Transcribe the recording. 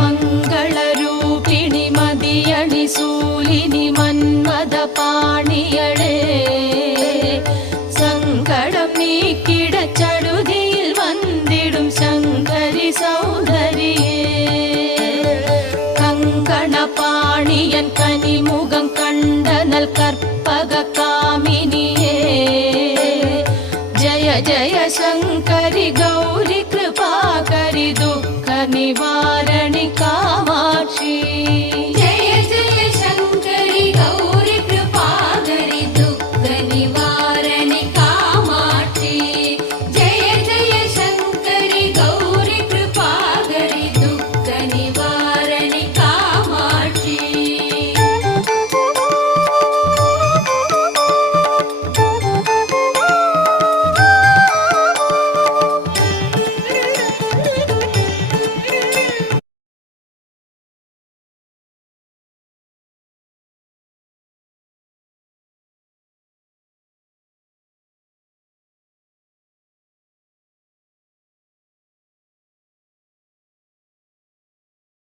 மங்களரூபிணி மதியணி சூலினி மன்மத பாணியளே சங்கடம் நீக்கிட சடுதியில் வந்திடும் சங்கரி சௌந்தரியே கங்கண பாணியன் கனிமுகம் கண்டனல் கற்பக காமினியே जय जय शंकरि गौरी कृपाकरि दुःख निवारणि कामाक्षी जय जय शंकरि गौरी कृपाकरि दुःख निवारणि कामाक्षी जय जय शंकरि गौरी कृपाकरि दुःख निवारणि